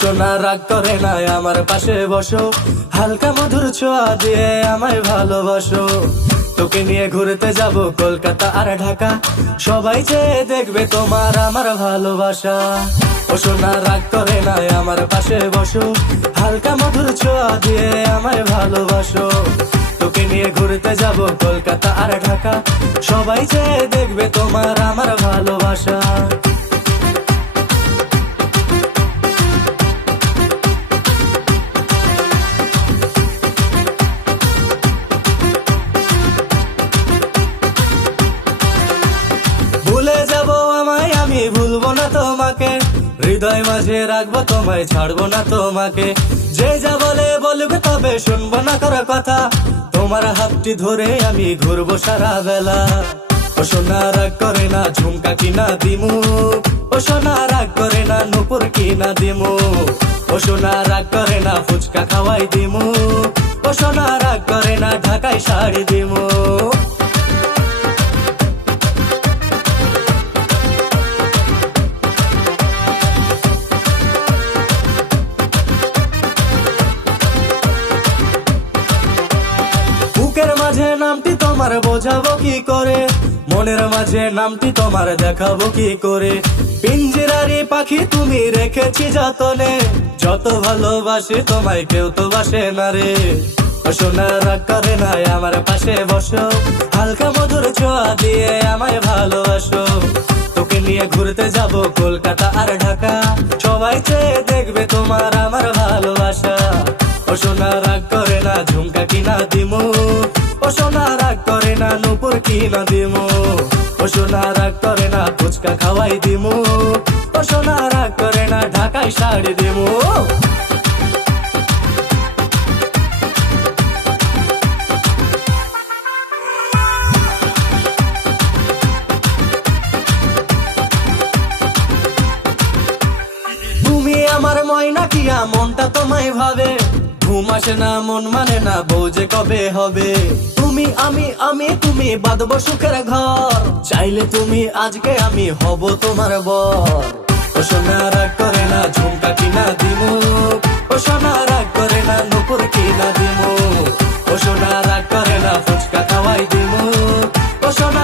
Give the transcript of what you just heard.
সোনা রাগ করে না আমার পাশে বসো, হালকা মধুর ছোঁয়া দিয়ে আমায় ভালোবাসো। তোকে নিয়ে ঘুরতে যাব কলকাতা আর ঢাকা, সবাই চেয়ে দেখবে তোমার আমার ভালোবাসা। ও সোনা রাগ করে না আমার পাশে বসো, হালকা মধুর ছোঁয়া দিয়ে আমায় ভালোবাসো। তোকে নিয়ে ঘুরতে যাব কলকাতা আর ঢাকা, সবাই চেয়ে দেখবে তোমার আমার ভালোবাসা। ভুলে যাব আমায় আমি ভুলবো না তোমাকে, হৃদয় মাঝে রাখবো তোমায় ছাড়বো না তোমাকে। যে যা বলে বলবে তবে শুনবো না কারো কথা, তোমার হাতটি ধরে আমি ঘুরবো সারা বেলা। ও সোনা রাগ করে না ঝুমকা কিনা দিমু, ও সোনা রাগ করে না নুপুর কিনা দিমু, ও সোনা রাগ করে না ফুচকা খাওয়াই দিমু, ও সোনা রাগ করে না ঢাকায় শাড়ি দিমু। বুকের মাঝে নামটি তোমার বোঝাবো কি করে, মনের মাঝে নামটি তোমার দেখাবো কি করে। পিঞ্জিরারি পাখি তুমি রেখেছি যতনে, যত ভালোবাসি তোমায় কেউ তো বাসে না রে। ও সোনা রাগ করে না আমার পাশে বসো, হালকা মধুর ছোঁয়া দিয়ে আমায় ভালোবাসো। তোকে নিয়ে ঘুরতে যাব কলকাতা আর ঢাকা, সবাই চেয়ে দেখবে তোমার আমার ভালোবাসা। ও সোনা রাগ করে না ঝুমকা কিনা দিমু, ও সোনা রাগ করে না নুপুর কিনা দিমু, ও সোনা রাগ করে না ফুচকা খাওয়াই দিমু, ও সোনা রাগ করে না ঢাকায় শাড়ি দিমু। তুমি আমার ময়না কিয়া মনটা তোমায় ভাবে, ঘুম আসে না মন মানে না বউ যে কবে হবে। তুমি আমি তুমি বাঁধবো সুখের ঘর, চাইলে তুমি আজকে আমি হব তোমার বর। ও সোনা রাগ করে না ঝুমকা কিনা দিমু, ও সোনা রাগ করে না নুপুর কিনা দিমু, ও সোনা রাগ করে না ফুচকা খাওয়াই দিমু, ও সোনা